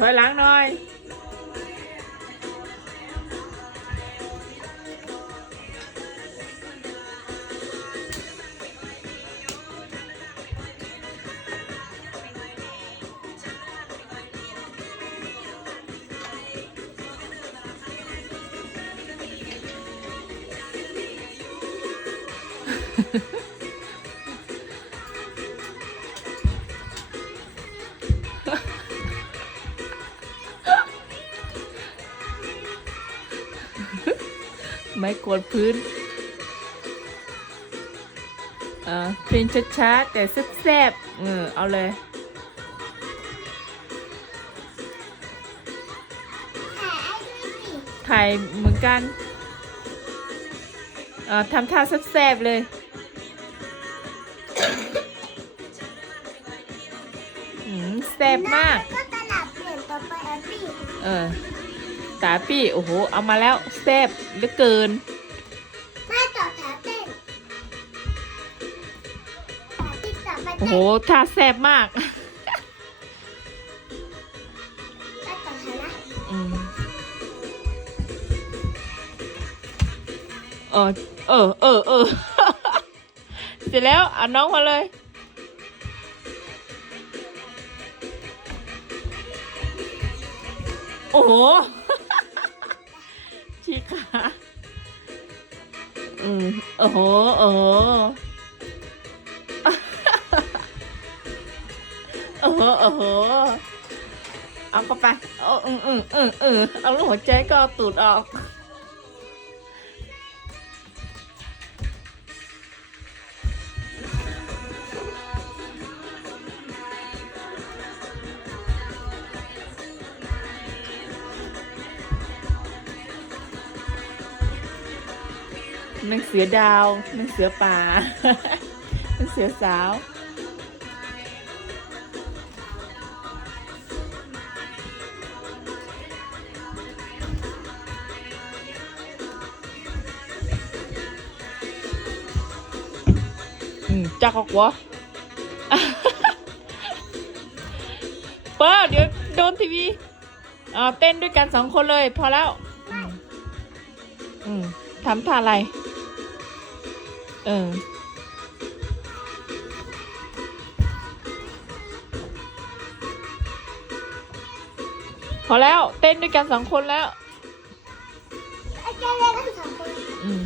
ถอย ไม่กดพื้นเออเพลงช้าๆแต่แซ่บๆเออเอาเลย ถ่ายไอ้ด้วยสิถ่ายเหมือนกันเออทำท่าแซ่บๆเลยอืมแซ่บมากแล้วก็ตลับเปลี่ยนต่อไปอาปี้เออ ตาปี้โอ้โห เอามาแล้วแซ่บเหลือเกินแม่ต่อขาเต้นขาที่ต่อไปโอ้เต้นโหท่าแซ่บมากแม่ต่อขานะอืมเออเออเออเออ เสร็จแล้วเอาน้องมาเลย โอ้โห ชี้ขาอืมโอ้โหโอ้โหโอ้โหโอ้โหเอาเข้าไปเอาอืมอืมอืมอืมเอาลูกหัวใจก็ตูดออก มันเสือดาวมันเสือป่ามันเสือสาว อืมจักออกวะเปิดเดี๋ยวโดนทีวีอ่าเต้นด้วยกันสองคนเลย พอแล้ว อือืมทำท่าอะไร เออ พอแล้ว เต้นด้วยกันสองคนแล้วไอ้แกเล่นกันสองคน อืม